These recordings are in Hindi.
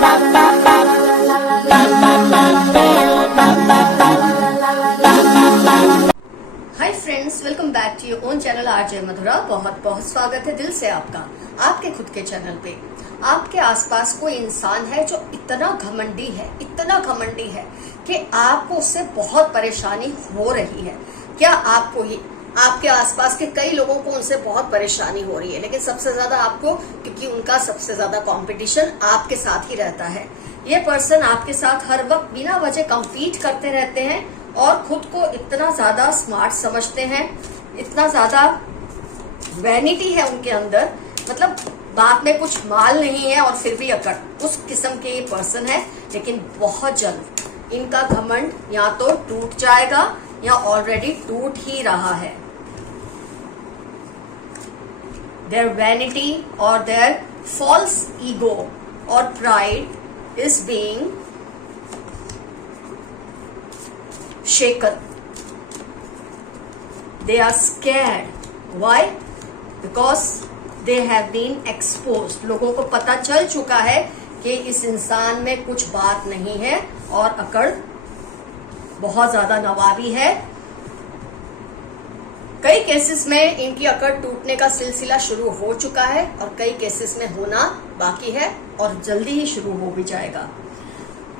Hi friends, welcome back to your own channel RJ Madhura. बहुत बहुत स्वागत है दिल से आपका आपके खुद के चैनल पे। आपके आसपास कोई इंसान है जो इतना घमंडी है कि आपको उससे बहुत परेशानी हो रही है। क्या आपको ही आपके आसपास के कई लोगों को उनसे बहुत परेशानी हो रही है, लेकिन सबसे ज्यादा आपको, क्योंकि उनका सबसे ज्यादा कंपटीशन आपके साथ ही रहता है। ये पर्सन आपके साथ हर वक्त बिना वजह कम्पीट करते रहते हैं और खुद को इतना ज्यादा स्मार्ट समझते हैं, इतना ज्यादा वैनिटी है उनके अंदर, मतलब बात में कुछ माल नहीं है और फिर भी अकड़, उस किस्म के ये पर्सन है। लेकिन बहुत जल्द इनका घमंड या तो टूट जाएगा या ऑलरेडी टूट ही रहा है। देयर वैनिटी और देयर फॉल्स ईगो और pride is being shaken. They are scared. Why? Because they have been exposed. लोगों को पता चल चुका है कि इस इंसान में कुछ बात नहीं है और अकड़ बहुत ज्यादा नवाबी है। कई केसेस में इनकी अकड़ टूटने का सिलसिला शुरू हो चुका है और कई केसेस में होना बाकी है और जल्दी ही शुरू हो भी जाएगा।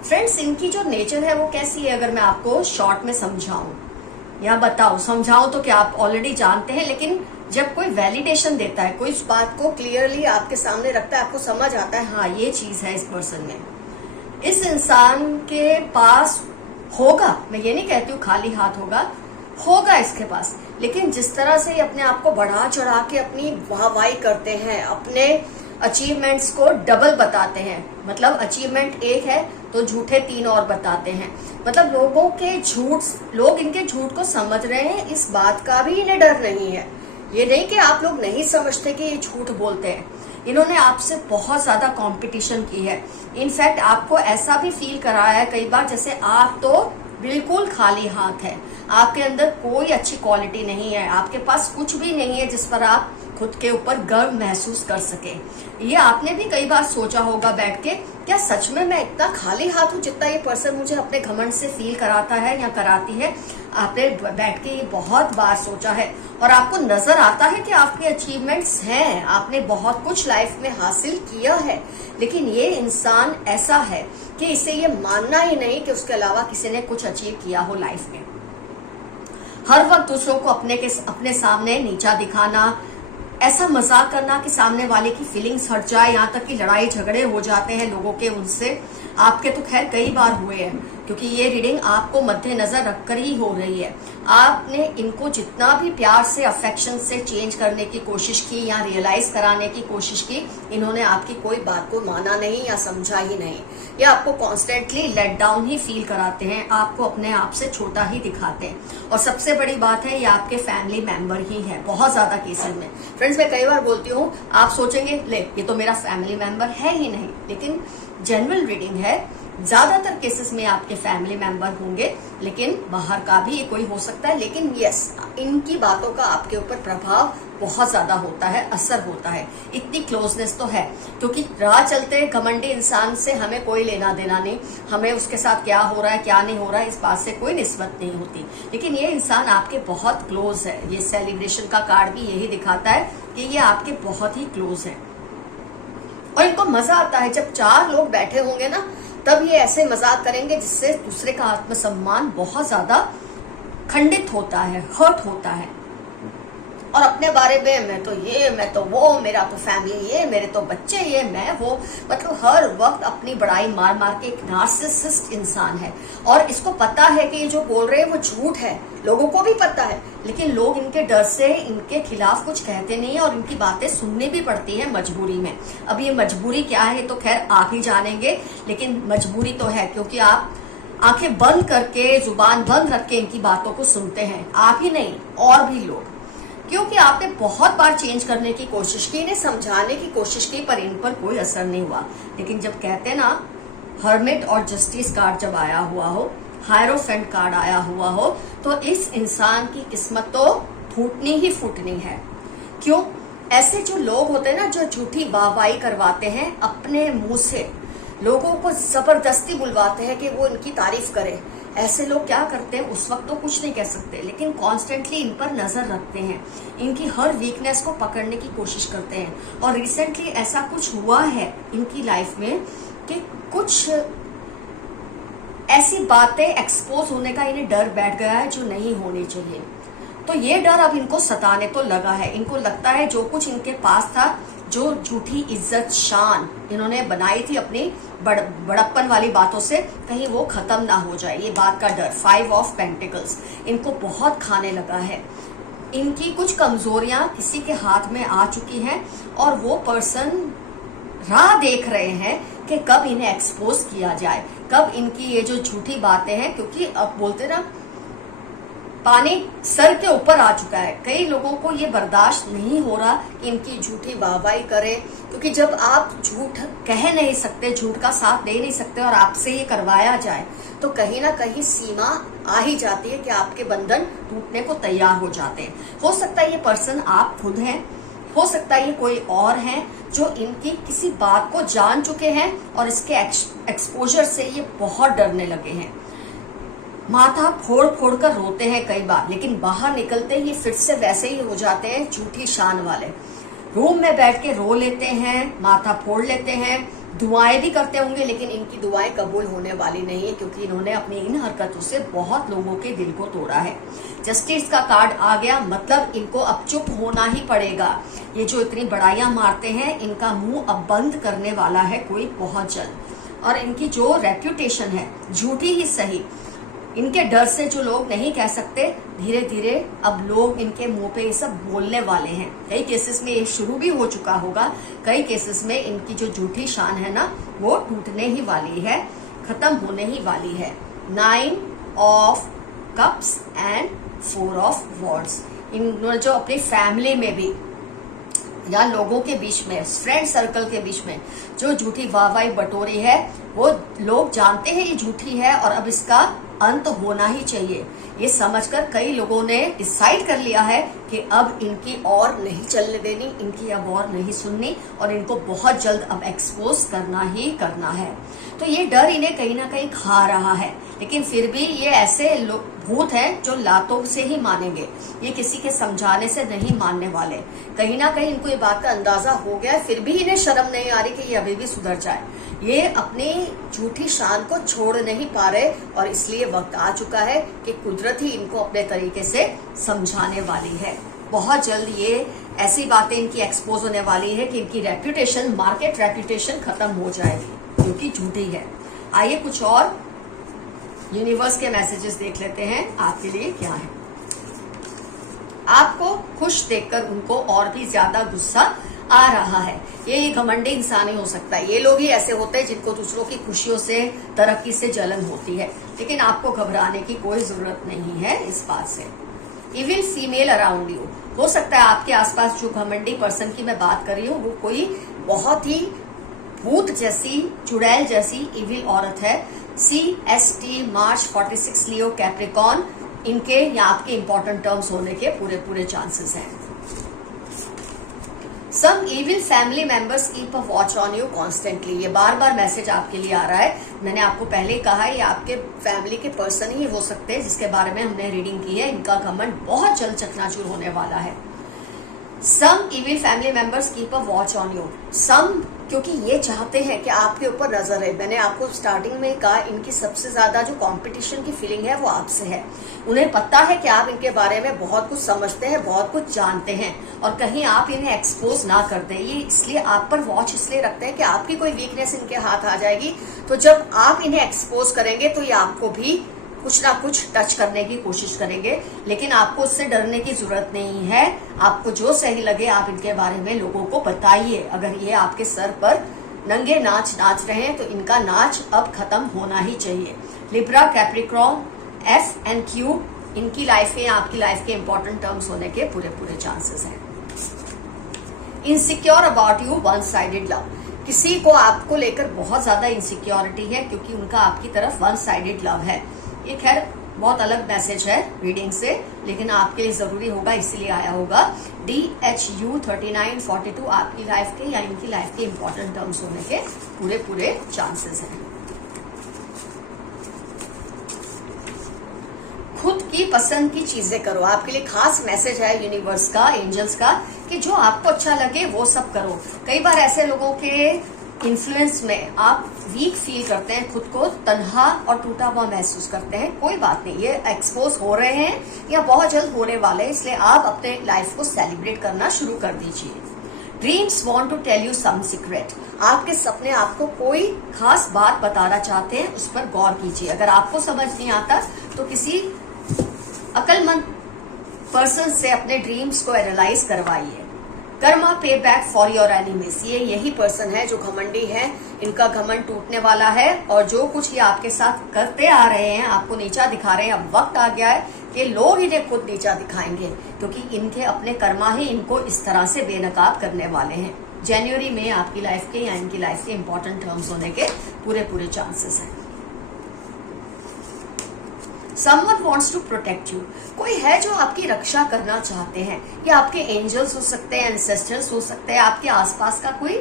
फ्रेंड्स, इनकी जो नेचर है वो कैसी है, अगर मैं आपको शॉर्ट में समझाऊं या बताऊं, समझाऊं तो क्या आप ऑलरेडी जानते हैं, लेकिन जब कोई वैलिडेशन देता है, कोई इस बात को क्लियरली आपके सामने रखता है, आपको समझ आता है हाँ ये चीज है इस पर्सन में। इस इंसान के पास होगा, मैं ये नहीं कहती हूँ खाली हाथ होगा इसके पास, लेकिन जिस तरह से अपने आप को बढ़ा चढ़ा के अपनी वाहवाही करते हैं, अपने अचीवमेंट्स को डबल बताते हैं, मतलब अचीवमेंट एक है तो झूठे 3 और बताते हैं। मतलब लोग इनके झूठ को समझ रहे हैं, इस बात का भी इन्हें डर नहीं है। ये नहीं कि आप लोग नहीं समझते कि ये झूठ बोलते हैं। इन्होंने आपसे बहुत ज्यादा कंपटीशन की है। इनफैक्ट आपको ऐसा भी फील कराया है कई बार जैसे आप तो बिल्कुल खाली हाथ है, आपके अंदर कोई अच्छी क्वालिटी नहीं है, आपके पास कुछ भी नहीं है जिस पर आप खुद के ऊपर गर्व महसूस कर सके। ये आपने भी कई बार सोचा होगा बैठ के, क्या सच में मैं इतना खाली हाथ हूँ जितना ये पर्सन मुझे अपने घमंड से फील कराता है या कराती है। आपने बैठ के ये बहुत बार सोचा है और आपको नजर आता है कि आपके अचीवमेंट्स हैं, आपने बहुत कुछ लाइफ में हासिल किया है, लेकिन ये इंसान ऐसा है कि इसे ये मानना ही नहीं कि उसके अलावा किसी ने कुछ अचीव किया हो लाइफ में। हर वक्त दूसरों को अपने सामने नीचा दिखाना, ऐसा मजाक करना कि सामने वाले की फीलिंग्स हट जाए, यहाँ तक कि लड़ाई झगड़े हो जाते हैं लोगों के उनसे। आपके तो खैर कई बार हुए हैं, क्योंकि ये रीडिंग आपको मद्देनजर रखकर ही हो रही है। आपने इनको जितना भी प्यार से, अफेक्शन से चेंज करने की कोशिश की या रियलाइज कराने की कोशिश की, इन्होंने आपकी कोई बात को माना नहीं या समझा ही नहीं। ये आपको कॉन्स्टेंटली लेट डाउन ही फील कराते हैं, आपको अपने आप से छोटा ही दिखाते हैं। और सबसे बड़ी बात है, ये आपके फैमिली मेंबर ही है बहुत ज्यादा केसेस में। फ्रेंड्स, मैं कई बार बोलती हूँ, आप सोचेंगे ले ये तो मेरा फैमिली मेंबर है ही नहीं, लेकिन जेन्युइन रीडिंग है। ज्यादातर केसेस में आपके फैमिली मेंबर होंगे, लेकिन बाहर का भी कोई हो सकता है। लेकिन यस, इनकी बातों का आपके ऊपर प्रभाव बहुत ज्यादा होता है, असर होता है। इतनी क्लोजनेस तो है, क्योंकि राह चलते घमंडी इंसान से हमें कोई लेना देना नहीं, हमें उसके साथ क्या हो रहा है क्या नहीं हो रहा है इस बात से कोई निस्बत नहीं होती। लेकिन ये इंसान आपके बहुत क्लोज है। ये सेलिब्रेशन का कार्ड भी यही दिखाता है कि ये आपके बहुत ही क्लोज है। और इनको मजा आता है जब 4 लोग बैठे होंगे ना, तब ये ऐसे मजाक करेंगे जिससे दूसरे का आत्मसम्मान बहुत ज्यादा खंडित होता है, हर्ट होता है। और अपने बारे में मैं तो ये, मैं तो वो, मेरा तो फैमिली ये, मेरे तो बच्चे ये, मैं वो, मतलब हर वक्त अपनी बड़ाई मार मार के एक नार्सिसिस्ट इंसान है। और इसको पता है कि ये जो बोल रहे हैं वो झूठ है, लोगों को भी पता है, लेकिन लोग इनके डर से इनके खिलाफ कुछ कहते नहीं है और इनकी बातें सुननी भी पड़ती है मजबूरी में। अब ये मजबूरी क्या है तो खैर आप ही जानेंगे, लेकिन मजबूरी तो है, क्योंकि आप आंखें बंद करके, जुबान बंद रख के इनकी बातों को सुनते हैं। आप ही नहीं, और भी लोग, क्योंकि आपने बहुत बार चेंज करने की कोशिश की, इन्हें समझाने की कोशिश की, पर इन पर कोई असर नहीं हुआ। लेकिन जब कहते ना, हर्मिट और जस्टिस कार्ड जब आया हुआ हो, हायरोफेंट कार्ड आया हुआ हो, तो इस इंसान की किस्मत तो फूटनी ही फूटनी है। क्यों? ऐसे जो लोग होते हैं ना, जो झूठी वाहवाही करवाते हैं अपने मुंह से, लोगों को जबरदस्ती बुलवाते हैं कि वो इनकी तारीफ करे। ऐसे लोग क्या करते हैं, उस वक्त तो कुछ नहीं कह सकते, लेकिन कॉन्स्टेंटली इन पर नजर रखते हैं, इनकी हर वीकनेस को पकड़ने की कोशिश करते हैं। और रिसेंटली ऐसा कुछ हुआ है इनकी लाइफ में कि कुछ ऐसी बातें एक्सपोज होने का इन्हें डर बैठ गया है जो नहीं होनी चाहिए। तो ये डर अब इनको सताने तो लगा है। इनको लगता है जो कुछ इनके पास था, जो झूठी इज्जत शान इन्होंने बनाई थी अपनी बड़प्पन वाली बातों से, कहीं वो खत्म ना हो जाए, ये बात का डर। 5 ऑफ पेंटिकल्स इनको बहुत खाने लगा है। इनकी कुछ कमजोरियां किसी के हाथ में आ चुकी हैं और वो पर्सन राह देख रहे हैं कि कब इन्हें एक्सपोज किया जाए, कब इनकी ये जो झूठी बातें हैं, क्योंकि अब बोलते ना पानी सर के ऊपर आ चुका है। कई लोगों को ये बर्दाश्त नहीं हो रहा कि इनकी झूठी वाहवाही करे, क्योंकि जब आप झूठ कह नहीं सकते, झूठ का साथ दे नहीं सकते और आपसे ये करवाया जाए, तो कहीं ना कहीं सीमा आ ही जाती है कि आपके बंधन टूटने को तैयार हो जाते हैं। हो सकता है ये पर्सन आप खुद हैं, हो सकता है ये कोई और है जो इनकी किसी बात को जान चुके हैं और इसके एक्सपोजर से ये बहुत डरने लगे हैं। माथा फोड़ फोड़ कर रोते हैं कई बार, लेकिन बाहर निकलते ही फिर से वैसे ही हो जाते हैं झूठी शान वाले। रूम में बैठ के रो लेते हैं, माथा फोड़ लेते हैं, दुआएं भी करते होंगे, लेकिन इनकी दुआएं कबूल होने वाली नहीं है, क्योंकि इन्होंने अपनी इन हरकतों से बहुत लोगों के दिल को तोड़ा है। जस्टिस का कार्ड आ गया, मतलब इनको अब चुप होना ही पड़ेगा। ये जो इतनी बड़ाइयां मारते हैं, इनका मुंह अब बंद करने वाला है कोई बहुत जल्द। और इनकी जो रेप्यूटेशन है, झूठी ही सही, इनके डर से जो लोग नहीं कह सकते, धीरे धीरे अब लोग इनके मुंह पे ये सब बोलने वाले हैं। कई केसेस में ये शुरू भी हो चुका होगा, कई केसेस में इनकी जो झूठी शान है ना, वो टूटने ही वाली है, खत्म होने ही वाली है। 9 of cups and 4 of wards. इन्होंने जो अपनी फैमिली में भी या लोगों के बीच में, फ्रेंड सर्कल के बीच में जो झूठी वाहवाही बटोरी है, वो लोग जानते हैं ये झूठी है और अब इसका अंत होना ही चाहिए। ये समझकर कई लोगों ने डिसाइड कर लिया है कि अब इनकी और नहीं चलने देनी, इनकी अब और नहीं सुननी और इनको बहुत जल्द अब एक्सपोज करना ही करना है। तो ये डर इन्हें कहीं ना कहीं खा रहा है, लेकिन फिर भी ये ऐसे भूत हैं जो लातों से ही मानेंगे, ये किसी के समझाने से नहीं मानने वाले। कहीं ना कहीं इनको ये बात का अंदाजा हो गया है, फिर भी इन्हें शर्म नहीं आ रही कि ये अभी भी सुधर जाए। ये अपनी झूठी शान को छोड़ नहीं पा रहे और इसलिए वक्त आ चुका है कि कुदरत ही इनको अपने तरीके से समझाने वाली है। बहुत जल्द ये ऐसी बातें इनकी एक्सपोज होने वाली है कि इनकी रेप्यूटेशन, मार्केट रेप्यूटेशन खत्म हो जाएगी, क्योंकि झूठी है। आइए कुछ और यूनिवर्स के मैसेजेस देख लेते हैं आपके लिए क्या है। आपको खुश देखकर उनको और भी ज्यादा गुस्सा आ रहा है। ये घमंडी इंसान ही हो सकता है। ये लोग ही ऐसे होते हैं जिनको दूसरों की खुशियों से, तरक्की से जलन होती है, लेकिन आपको घबराने की कोई जरूरत नहीं है इस बात से। इविल फीमेल अराउंड यू, हो सकता है आपके आसपास जो घमंडी पर्सन की मैं बात कर रही हूँ वो कोई बहुत ही भूत जैसी, चुड़ैल जैसी इविल औरत है। CST मार्च 46 लियो कैप्रिकॉन, इनके या आपके इंपॉर्टेंट टर्म्स होने के पूरे चांसेस हैं। Some evil family members keep a watch on you constantly. ये बार बार मैसेज आपके लिए आ रहा है। मैंने आपको पहले ही कहा है, ये आपके फैमिली के पर्सन ही हो सकते हैं जिसके बारे में हमने रीडिंग की है। इनका घमंड बहुत जल्द चकनाचूर होने वाला है। Some evil family members keep a watch on you. Some, क्योंकि ये चाहते हैं कि आपके ऊपर नजर है। मैंने आपको स्टार्टिंग में कहा, इनकी सबसे ज्यादा जो कंपटीशन की फीलिंग है वो आपसे है। उन्हें पता है कि आप इनके बारे में बहुत कुछ समझते हैं, बहुत कुछ जानते हैं और कहीं आप इन्हें एक्सपोज ना कर दें। ये इसलिए आप पर वॉच इसलिए रखते हैं कि आपकी कोई वीकनेस इनके हाथ आ जाएगी, तो जब आप इन्हें एक्सपोज करेंगे तो ये आपको भी कुछ ना कुछ टच करने की कोशिश करेंगे, लेकिन आपको उससे डरने की जरूरत नहीं है। आपको जो सही लगे आप इनके बारे में लोगों को बताइए। अगर ये आपके सर पर नंगे नाच नाच रहे हैं तो इनका नाच अब खत्म होना ही चाहिए। Libra, Capricorn, F and Q, इनकी लाइफ में, आपकी लाइफ के इंपॉर्टेंट टर्म्स होने के पूरे चांसेस हैं। Insecure about you, one sided love, किसी को आपको लेकर बहुत ज्यादा इनसिक्योरिटी है क्योंकि उनका आपकी तरफ वन साइडेड लव है। ये खैर बहुत अलग मैसेज है रीडिंग से, लेकिन आपके लिए जरूरी होगा, इसीलिए आया होगा। DHU 3942 आपकी लाइफ के या इनकी लाइफ के इंपॉर्टेंट टर्म्स होने के पूरे पूरे चांसेस हैं। खुद की पसंद की चीजें करो। आपके लिए खास मैसेज है यूनिवर्स का, एंजल्स का, कि जो आपको अच्छा लगे वो सब करो। कई बार ऐसे लोगों के इन्फ्लुएंस में आप वीक फील करते हैं, खुद को तन्हा और टूटा हुआ महसूस करते हैं। कोई बात नहीं, ये एक्सपोज हो रहे हैं या बहुत जल्द होने वाले हैं, इसलिए आप अपने लाइफ को सेलिब्रेट करना शुरू कर दीजिए। Dreams want to tell you some secret. आपके सपने आपको कोई खास बात बताना चाहते हैं, उस पर गौर कीजिए। अगर आपको समझ नहीं आता तो किसी अक्लमंद पर्सन से अपने ड्रीम्स को एनालाइज करवाइए। कर्मा पे बैक फॉर योर एनिमीज। ये यही पर्सन है जो घमंडी है, इनका घमंड टूटने वाला है, और जो कुछ ये आपके साथ करते आ रहे हैं, आपको नीचा दिखा रहे हैं, अब वक्त आ गया है कि लोग इन्हें खुद नीचा दिखाएंगे, क्योंकि इनके अपने कर्मा ही इनको इस तरह से बेनकाब करने वाले हैं। जनवरी में आपकी लाइफ के या इनकी लाइफ के इंपॉर्टेंट टर्म्स होने के पूरे पूरे चांसेस हैं। Someone wants to protect you। कोई है जो आपकी रक्षा करना चाहते हैं। ये आपके एंजल्स हो सकते हैं, एंसेस्टर्स हो सकते हैं, आपके आसपास का कोई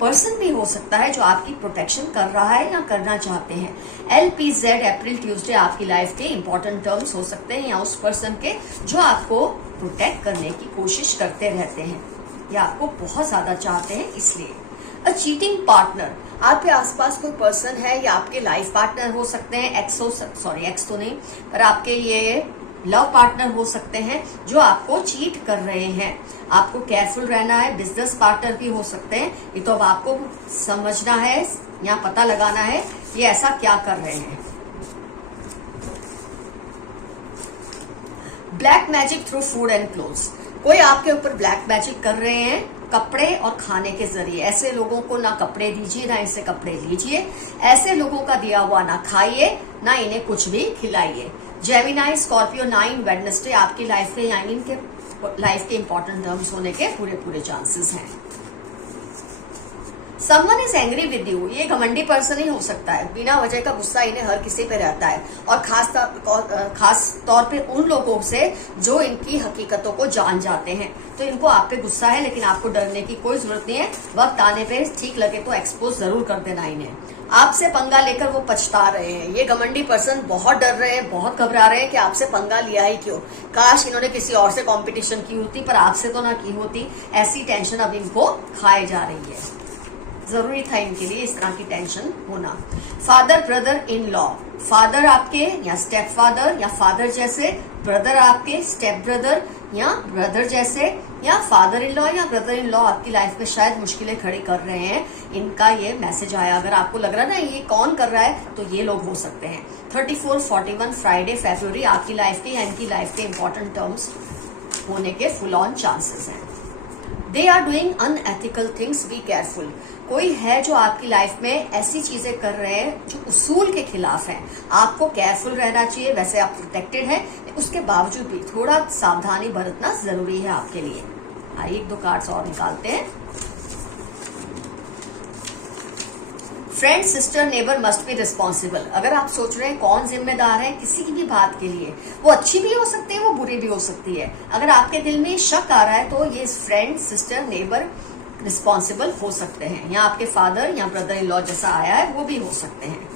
पर्सन भी हो सकता है जो आपकी प्रोटेक्शन कर रहा है या करना चाहते हैं। LPZ अप्रैल ट्यूसडे आपकी लाइफ के इंपॉर्टेंट टर्म्स हो सकते हैं, या उस पर्सन के जो आपको प्रोटेक्ट करने की कोशिश करते रहते हैं या आपको बहुत ज्यादा चाहते हैं, इसलिए। A cheating partner. आपके आसपास कोई पर्सन है या आपके लाइफ पार्टनर हो सकते हैं, एक्स तो नहीं, पर आपके ये लव पार्टनर हो सकते हैं जो आपको चीट कर रहे हैं। आपको केयरफुल रहना है। बिजनेस पार्टनर भी हो सकते हैं। ये तो अब आपको समझना है या पता लगाना है ये ऐसा क्या कर रहे हैं। Black magic through food and clothes. कोई आपके ऊपर ब्लैक मैजिक कर रहे हैं कपड़े और खाने के जरिए। ऐसे लोगों को ना कपड़े दीजिए ना इनसे कपड़े लीजिए। ऐसे लोगों का दिया हुआ ना खाइए ना इन्हें कुछ भी खिलाइए। जेमिनाई, स्कॉर्पियो, 9 वेडनेसडे आपकी लाइफ के या इनके लाइफ के इंपॉर्टेंट टर्म्स होने के पूरे पूरे चांसेस हैं। Someone is angry with you. ये घमंडी पर्सन ही हो सकता है। बिना वजह का गुस्सा इन्हें हर किसी पे रहता है, और खास तौर पे उन लोगों से जो इनकी हकीकतों को जान जाते हैं। तो इनको आप पे गुस्सा है, लेकिन आपको डरने की कोई जरूरत नहीं है। वक्त आने पे ठीक लगे तो एक्सपोज जरूर कर देना इन्हें। आपसे पंगा लेकर वो पछता रहे हैं। ये घमंडी पर्सन बहुत डर रहे हैं, बहुत घबरा रहे हैं कि आपसे पंगा लिया ही क्यों। काश इन्होंने किसी और से कंपटीशन की होती, पर आपसे तो ना की होती। ऐसी टेंशन अब इनको खाए जा रही है। जरूरी था इनके लिए इस तरह की टेंशन होना। Father brother in law. Father आपके या स्टेप फादर या फादर जैसे, ब्रदर आपके स्टेप ब्रदर या ब्रदर जैसे, या फादर इन लॉ या ब्रदर इन लॉ आपकी लाइफ में शायद मुश्किलें खड़ी कर रहे हैं। इनका ये मैसेज आया। अगर आपको लग रहा है ना ये कौन कर रहा है, तो ये लोग हो सकते हैं। 34, 41 फ्राइडे फरवरी आपकी लाइफ के या इनकी लाइफ के इंपॉर्टेंट टर्म्स होने के फुल ऑन चांसेस हैं। They are doing unethical things, be careful. कोई है जो आपकी लाइफ में ऐसी चीजें कर रहे हैं जो उसूल के खिलाफ हैं। आपको केयरफुल रहना चाहिए। वैसे आप प्रोटेक्टेड हैं, उसके बावजूद भी थोड़ा सावधानी बरतना जरूरी है आपके लिए। आइए 1-2 कार्ड्स और निकालते हैं। Friend, sister, neighbour must be responsible. अगर आप सोच रहे हैं कौन जिम्मेदार है किसी की भी बात के लिए, वो अच्छी भी हो सकती है, वो बुरी भी हो सकती है। अगर आपके दिल में शक आ रहा है तो ये फ्रेंड, सिस्टर, नेबर रिस्पॉन्सिबल हो सकते हैं, या आपके फादर या ब्रदर इन लॉ जैसा आया है वो भी हो सकते हैं।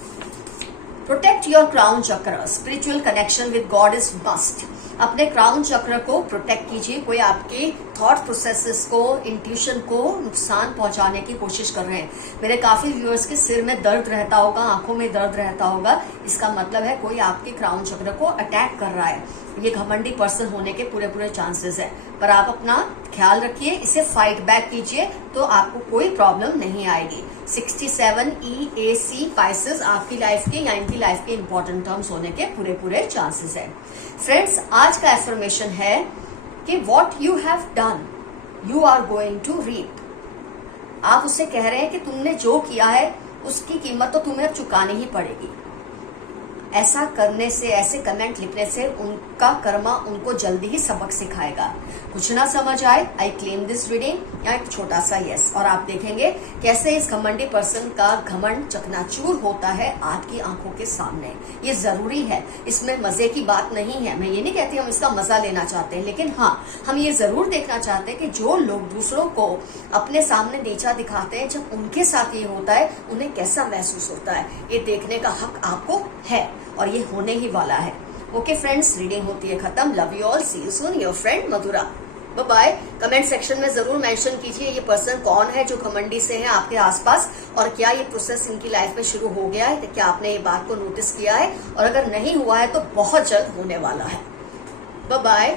प्रोटेक्ट योर क्राउन चक्र। Spiritual connection with God is must. अपने क्राउन चक्र को प्रोटेक्ट कीजिए। कोई आपके थॉट प्रोसेसेस को, इंट्यूशन को नुकसान पहुंचाने की कोशिश कर रहे हैं। मेरे काफी व्यूअर्स के सिर में दर्द रहता होगा, आंखों में दर्द रहता होगा। इसका मतलब है कोई आपके क्राउन चक्र को अटैक कर रहा है। ये घमंडी पर्सन होने के पूरे पूरे चांसेस है, पर आप अपना ख्याल रखिए, इसे फाइट बैक कीजिए तो आपको कोई प्रॉब्लम नहीं आएगी। 67 EAC पाइसेस आपकी लाइफ के या इनकी लाइफ के इंपॉर्टेंट टर्म्स होने के पूरे पूरे चांसेस है। फ्रेंड्स, आज का एफर्मेशन है कि what you have done you are going to reap. आप उससे कह रहे हैं कि तुमने जो किया है उसकी कीमत तो तुम्हें अब चुकानी ही पड़ेगी। ऐसा करने से, ऐसे कमेंट लिखने से उनका कर्मा उनको जल्दी ही सबक सिखाएगा। कुछ ना समझ आए, आई क्लेम दिस रीडिंग या एक छोटा सा यस, और आप देखेंगे कैसे इस घमंडी पर्सन का घमंड चकनाचूर होता है आपकी आंखों के सामने। ये जरूरी है, इसमें मजे की बात नहीं है। मैं ये नहीं कहती हम इसका मजा लेना चाहते हैं, लेकिन हाँ, हम ये जरूर देखना चाहते हैं कि जो लोग दूसरों को अपने सामने नीचा दिखाते हैं, जब उनके साथ ये होता है उन्हें कैसा महसूस होता है। ये देखने का हक आपको है और ये होने ही वाला है। ओके फ्रेंड्स, रीडिंग होती है खत्म। Love you all, see you soon, your friend Madhura. Bye bye. Comment section में जरूर मेंशन कीजिए ये पर्सन कौन है जो घमंडी से है आपके आसपास, और क्या ये प्रोसेस इनकी लाइफ में शुरू हो गया है, क्या आपने ये बात को नोटिस किया है, और अगर नहीं हुआ है तो बहुत जल्द होने वाला है। Bye bye.